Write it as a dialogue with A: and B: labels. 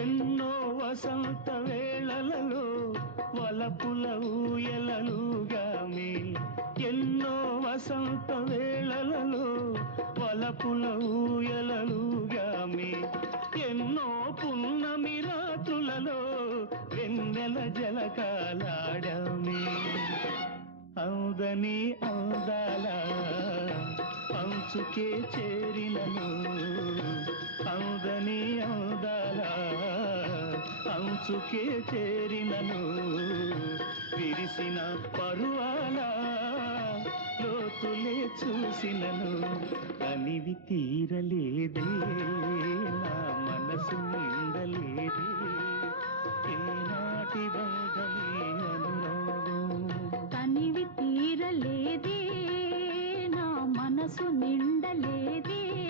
A: ఎన్నో వసంత వేళలలో వలపుల ఊయలలుగామే ఎన్నో వసంత వేళలలో వలపుల ఊయలలుగామే ఎన్నో పున్నమి రాత్రులలో వెన్నెల జలకాలాడమే. అవుదని అవుదాల అంచుకే చేరిన అంచుకే చేరినను. విరిసిన పరువాల లోతులే చూసినను. అనివి తీరలేదే నా మనసు నిండలేదే. ఏనాటి బంధమే అనురాగం
B: తనివి తీరలేదే నా మనసు నిండలేదే.